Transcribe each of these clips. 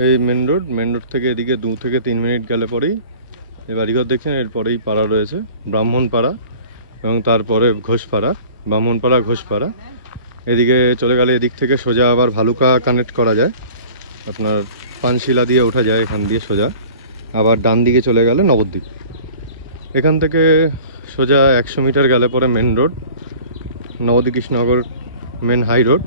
এই main road থেকে এদিকে 2 থেকে 3 মিনিট গেলে পরেই এই বাড়িঘর দেখছেন, এরপরেই পাড়া রয়েছে ব্রাহ্মণপাড়া এবং তারপরে ঘোষপাড়া, ব্রাহ্মণপাড়া ঘোষপাড়া। এদিকে চলে গেলে এদিক থেকে সোজা আবার ভালুকা কানেক্ট করা যায়, আপনার পানশিলা দিয়ে ওঠা যায় এখান দিয়ে সোজা। আবার ডান দিকে চলে গেলে নবদ্বীপ। এখান থেকে সোজা 100 মিটার গেলে পরে main road, Nabadwip Krishnanagar main high road.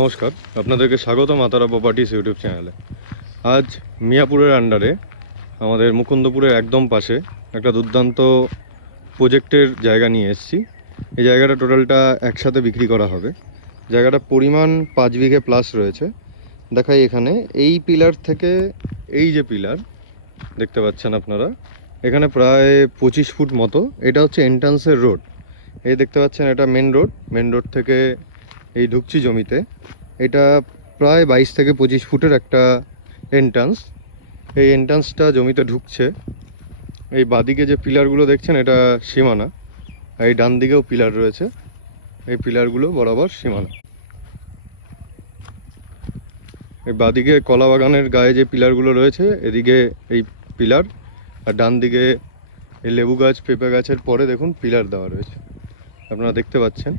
নমস্কার, আপনাদেরকে স্বাগত মাতারা প্রপার্টিস ইউটিউব চ্যানেলে। আজ মিয়াপুরের আন্ডারে আমাদের মুকুন্দপুরের একদম পাশে একটা দুর্দান্ত প্রজেক্টের জায়গা নিয়ে এসেছি। এই জায়গাটা টোটালটা একসাথে বিক্রি করা হবে। জায়গাটা পরিমাণ 5 বিঘে প্লাস রয়েছে। দেখাই এখানে এই পিলার থেকে এই যে পিলার দেখতে পাচ্ছেন আপনারা, এখানে প্রায় 25 ফুট মতো। এটা হচ্ছে এন্ট্রান্সের রোড। এই দেখতে পাচ্ছেন এটা মেন রোড। মেন রোড থেকে এই ঢুকছি জমিতে। এটা প্রায় 22 থেকে 25 ফুটের একটা এন্ট্রান্স। এই এন্ট্রান্সটা জমিতে ঢুকছে। এই বাদিকে যে পিলারগুলো দেখছেন এটা সীমানা, এই ডান দিকেও পিলার রয়েছে। এই পিলারগুলো বরাবর সীমানা। এই বাদিকে কলা বাগানের গায়ে যে পিলারগুলো রয়েছে এদিকে এই পিলার, আর ডান দিকে এই লেবু গাছ পেঁপে গাছের পরে দেখুন পিলার দেওয়া রয়েছে, আপনারা দেখতে পাচ্ছেন।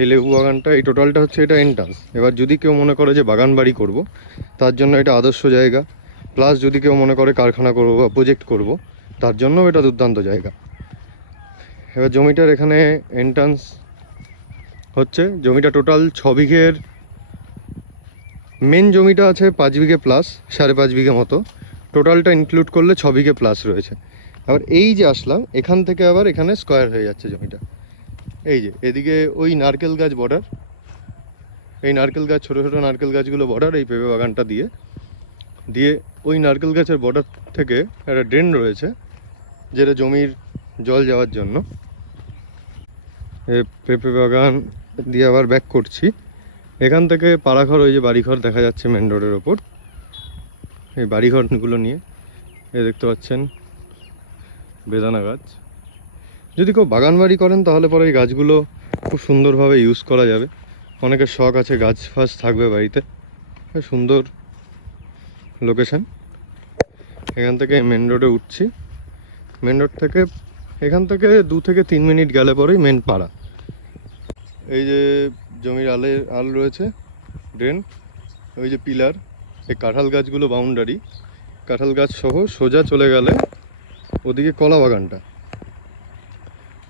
এই লেবু বাগানটা এই টোটালটা হচ্ছে এটা এন্ট্রান্স। এবার যদি কেউ মনে করে যে বাগান বাড়ি করব, তার জন্য এটা আদর্শ জায়গা। প্লাস যদি কেউ মনে করে কারখানা করব বা প্রজেক্ট করব, তার জন্যও এটা দুর্দান্ত জায়গা। এবার জমিটার এখানে এন্ট্রান্স হচ্ছে, জমিটা টোটাল 6 বিঘের। মেন জমিটা আছে 5 বিঘে প্লাস, 5.5 বিঘে মতো। টোটালটা ইনক্লুড করলে 6 বিঘে প্লাস রয়েছে। আবার এই যে আসলাম এখান থেকে আবার এখানে স্কোয়ার হয়ে যাচ্ছে জমিটা। এই যে এদিকে ওই নারকেল গাছ বর্ডার, এই নারকেল গাছ ছোটো ছোটো নারকেল গাছগুলো বর্ডার এই পেঁপে বাগানটা দিয়ে ওই নারকেল গাছের বর্ডার থেকে একটা ড্রেন রয়েছে, যেটা জমির জল যাওয়ার জন্য। এই পেঁপে বাগান দিয়ে আবার ব্যাক করছি। এখান থেকে পাড়াঘর, ওই যে বাড়িঘর দেখা যাচ্ছে মেন রোডের ওপর, এই বাড়িঘরগুলো নিয়ে এই দেখতে পাচ্ছেন বেদানা গাছ। যদি কেউ বাগান বাড়ি করেন তাহলে পরে এই গাছগুলো খুব সুন্দরভাবে ইউজ করা যাবে। অনেকের শখ আছে গাছ ফাছ থাকবে বাড়িতে। সুন্দর লোকেশন। এখান থেকে মেন রোডে উঠছি। মেন রোড থেকে এখান থেকে 2 থেকে 3 মিনিট গেলে পরেই মেন পাড়া। এই যে জমির আল রয়েছে, ড্রেন, ওই যে পিলার, এই কাঁঠাল গাছগুলো বাউন্ডারি। কাঁঠাল গাছ সহ সোজা চলে গেলে ওদিকে কলা বাগানটা,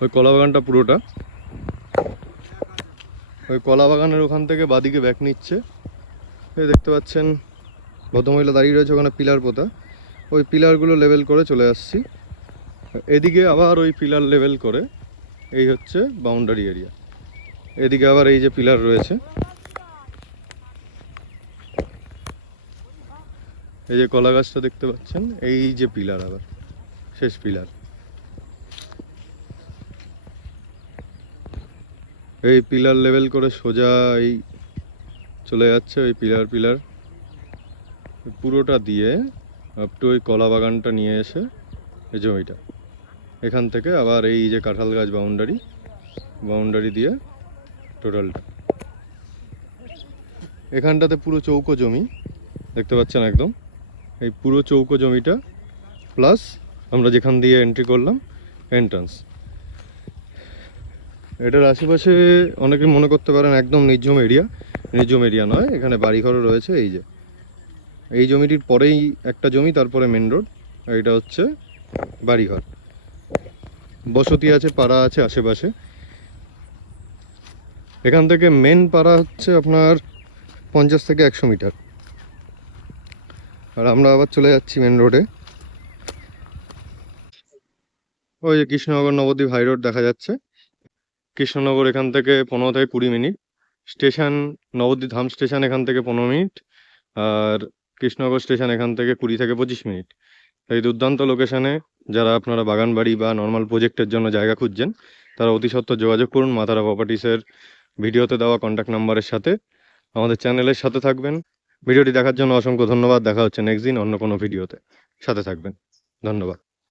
ওই কলা বাগানটা পুরোটা। ওই কলা বাগানের ওখান থেকে বাদিকে ব্যাক নিচ্ছে। এই দেখতে পাচ্ছেন ভদ্রমহিলা দাঁড়িয়ে রয়েছে ওখানে পিলার পোতা। ওই পিলারগুলো লেভেল করে চলে আসছি। এদিকে আবার ওই পিলার লেভেল করে এই হচ্ছে বাউন্ডারি এরিয়া। এদিকে আবার এই যে পিলার রয়েছে, এই যে কলা গাছটা দেখতে পাচ্ছেন, এই যে পিলার আবার শেষ পিলার। এই পিলার লেভেল করে সোজা এই চলে যাচ্ছে ওই পিলার পুরোটা দিয়ে আপ টু ওই কলা বাগানটা নিয়ে এসে এই জমিটা। এখান থেকে আবার এই যে কাঁঠাল গাছ বাউন্ডারি দিয়ে টোটালটা। এখানটাতে পুরো চৌকো জমি দেখতে পাচ্ছেন একদম। এই পুরো চৌকো জমিটা প্লাস আমরা যেখান দিয়ে এন্ট্রি করলাম এন্ট্রান্স। এটার আশেপাশে অনেকে মনে করতে পারেন একদম নির্জম এরিয়া নয়, এখানে বাড়িঘরও রয়েছে। এই যে এই জমিটির পরেই একটা জমি, তারপরে মেন রোড। এইটা হচ্ছে বাড়িঘর, বসতি আছে, পাড়া আছে আশেপাশে। এখান থেকে মেন পাড়া হচ্ছে আপনার 50 থেকে 100 মিটার। আর আমরা আবার চলে যাচ্ছি মেন রোডে। ওই যে কৃষ্ণনগর নবদ্বীপ হাই রোড দেখা যাচ্ছে। কৃষ্ণনগর এখান থেকে 15 থেকে 20 মিনিট। স্টেশন নবদ্বীপ ধাম স্টেশন এখান থেকে 15 মিনিট, আর কৃষ্ণনগর স্টেশন এখান থেকে 20 থেকে 25 মিনিট। এই দুর্দান্ত লোকেশনে যারা আপনারা বাগান বাড়ি বা নর্মাল প্রজেক্টের জন্য জায়গা খুঁজছেন, তারা অতি সত্বর যোগাযোগ করুন মাতারা প্রপার্টিসের ভিডিওতে দেওয়া কন্ট্যাক্ট নাম্বারের সাথে। আমাদের চ্যানেলের সাথে থাকবেন। ভিডিওটি দেখার জন্য অসংখ্য ধন্যবাদ। দেখা হচ্ছে নেক্সট দিন অন্য কোনো ভিডিওতে। সাথে থাকবেন। ধন্যবাদ।